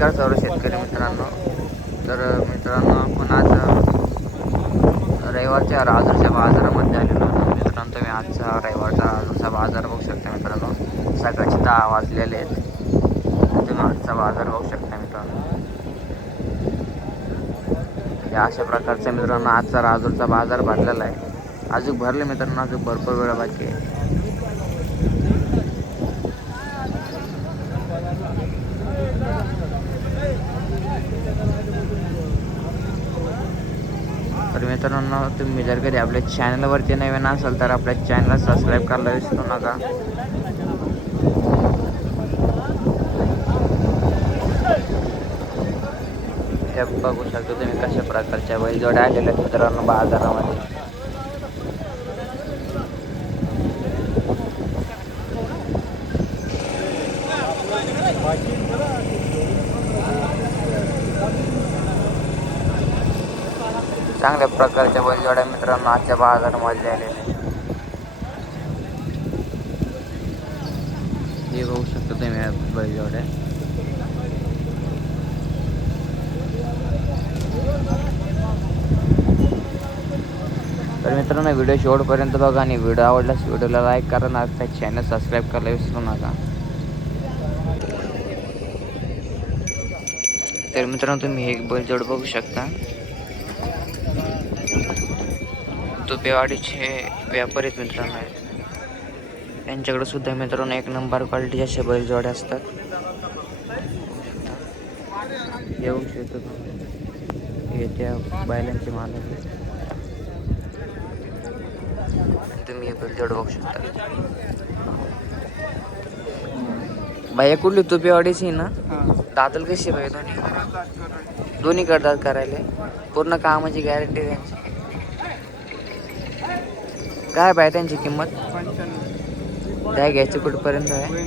नमस्कार सर्व शेतकरी मित्रांनो. तर मित्रांनो आपण आज रविवारच्या राजूरच्या बाजारामध्ये आलेलो आहोत. मित्रांनो तुम्ही आजचा रविवारचा राजूरचा बाजार बघू शकता मित्रांनो. सकाळचे दहा वाजलेले आहेत. तुम्ही आजचा बाजार बघू शकता मित्रांनो. या अशा प्रकारचा मित्रांनो आजचा राजूरचा बाजार भरलेला आहे. अजून भरले मित्रांनो अजून भरपूर वेळा बाकी आहे तर मित्रांनो तुम्ही जर कधी आपल्या चॅनलवरती नवीन असाल तर आपल्या चॅनलला सबस्क्राईब करायला विसरू नका. हे बघू शकतो तुम्ही कशा प्रकारच्या बैलजोड्या आलेल्या आहेत मित्रांनो बाजारामध्ये. चांगल्या प्रकारच्या बैलजोड्या मित्रांनो आजच्या बाजारामध्ये आलेल्या आहेत. हे बघू शकतो तुम्ही या बैलजोड्या तर मित्रांनो व्हिडिओ शेवटपर्यंत बघा आणि व्हिडिओ आवडल्यास व्हिडिओला लाईक करा ना त्या चॅनल सबस्क्राईब करायला विसरू नका. तर मित्रांनो तुम्ही एक बैलजोड बघू शकता. तुपेवाडीचे व्यापारी आहेत मित्रांनो आहेत. यांच्याकडे सुद्धा मित्रांनो एक नंबर क्वालिटीचे असे बैलजोडे असतात. येऊ शकतो तुम्ही हे त्या बैलांचे मालक तुम्ही हे बैलजोड बघू शकता. बाया कुठली तुपेवाडीची ना? दातल कशी बाई दोन्ही? दोन्ही करतात करायला. पूर्ण कामाची गॅरंटी त्यांची. काय पाहिजे त्यांची किंमत? द्या घ्यायची कुठपर्यंत आहे?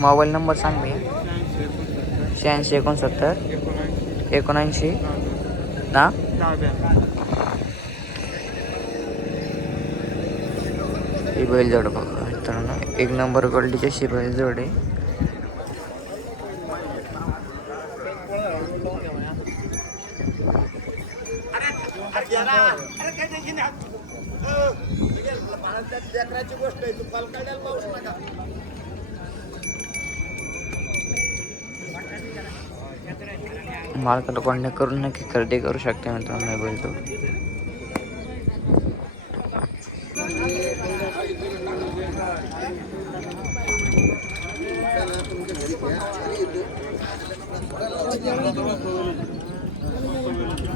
मोबाईल नंबर सांग मी शहाऐंशी एकोणसत्तर. एकोणऐंशी. ना ही बैलजोड बघा मित्रांनो. एक नंबर क्वालिटीची अशी बैलजोड आहे. मालकाला कॉन्टॅक्ट करून नक्की खरेदी करू शकते मित्रांनो नाही बोलतो.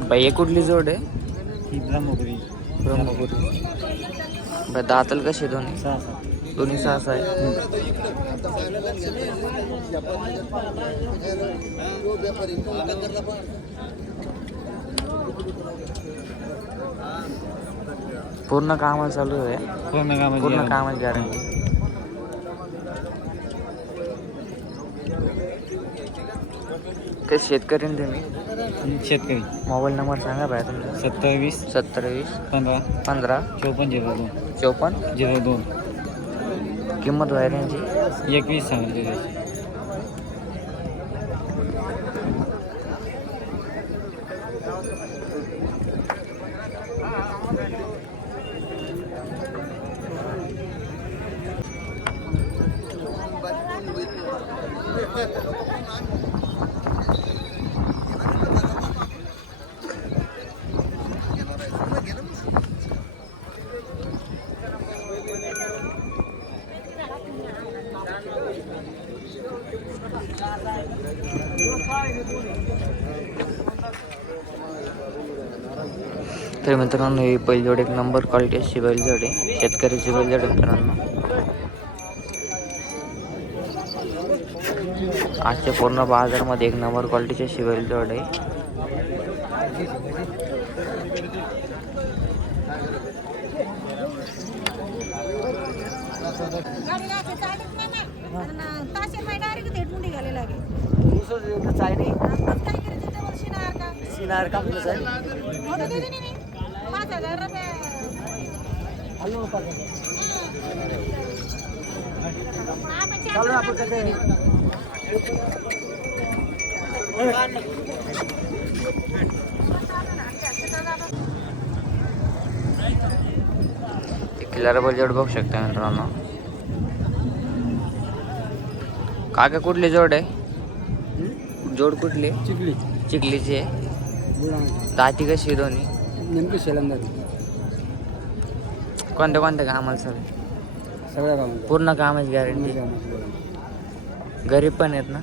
बाई कुठली जोड आहे? ब्रह्मपुरी। ब्रह्मपुरी। दातल कशी दोन्ही? सहा सात। दोन्ही सहा सहा आहे. पूर्ण कामाला चालू आहे. पूर्ण काम पूर्ण कामाची गॅरंटी ते शेतकरी ना तुम्ही? शेतकरी. मोबाईल नंबर सांगा बाय तुमचा. सत्तावीस. सत्तर वीस पंधरा. पंधरा. चौपन्न झिरो दोन. चौपन्न. झिरो दोन. किंमत वायऱ्यांची एकवीस सांगितले त्याची. तर मित्रांनो ही बैलजोड एक नंबर क्वालिटी अशी बैलजोड आहे शेतकऱ्याची बैलजोड मित्रांनो. आजच्या पूर्ण बाजारमध्ये एक नंबर क्वालिटीची अशी बैलजोड. आहे चायनी करायचं त्याच्यावर शिणार का? साहेब चालू आपण कसं किल्लार जोड बघू शकता मित्रांनो. काका कुठली जोड आहे? जोड कुठली? चिखली. चिखलीची आहे. दाती कशी दोन्ही? नेमकी शेलंदाज कोणत्या कोणत्या कामाला सर सगळ्या गावांना पूर्ण कामाची गॅरंटी गरीब पण आहेत ना?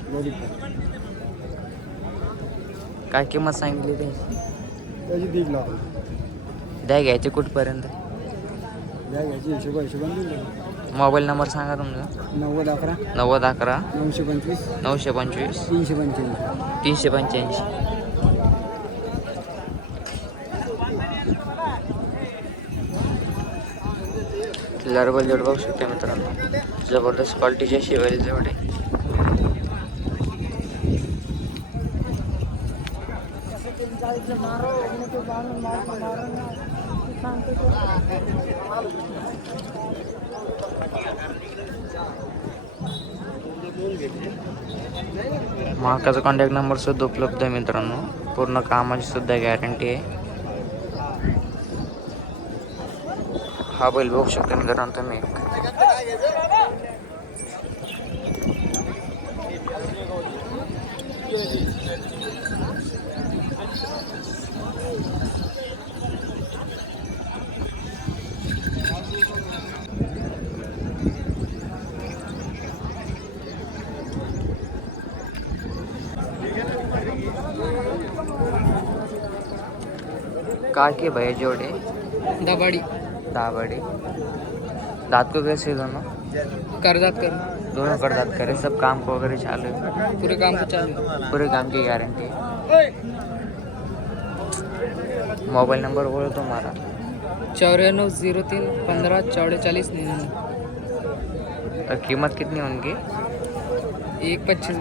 काय किंमत सांगितली ते त्याची दीड लाख. द्या घ्यायचे कुठपर्यंत? द्या घ्यायची हिशोबा हिशोबाने. मोबाईल नंबर सांगा तुमचा. नव्वद अकरा. नव्वद अकरा. नऊशे पंचवीस. नऊशे पंचवीस. तीनशे पंच्याऐंशी. तीनशे पंच्याऐंशी. किल्लार जोड बघू शकता मित्रांनो. जबरदस्त क्वालिटीचे शिवायला जेवढे महाकाचा कॉन्टॅक्ट नंबर सुद्धा उपलब्ध आहे मित्रांनो. पूर्ण कामाची सुद्धा गॅरंटी आहे. हा बैल बघू शकता मित्रांनो तुम्ही. काय के भैया जोड़े। दाबाडी दाबड़ी दांत को कैसे दोनों? कर्जात कर। दोनों कर दांत करे सब काम को वगैरह चालू है। पुरे काम को चालू पूरे काम की गारंटी है। मोबाइल नंबर बोलो तुम्हारा। चौरानवे ज़ीरो तीन पंधरा चौवेचाळीस निन्याण्णव और कीमत कितनी है उनकी एक पच्चीस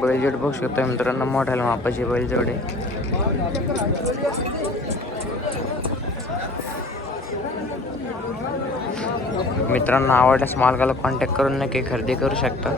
बैलजोड बघू शकता मित्रांनो. मोठ्याला मापाची बैलजोड. आहे मित्रांनो आवडल्यास मालकाला कॉन्टॅक्ट करून नक्की खरेदी करू शकता.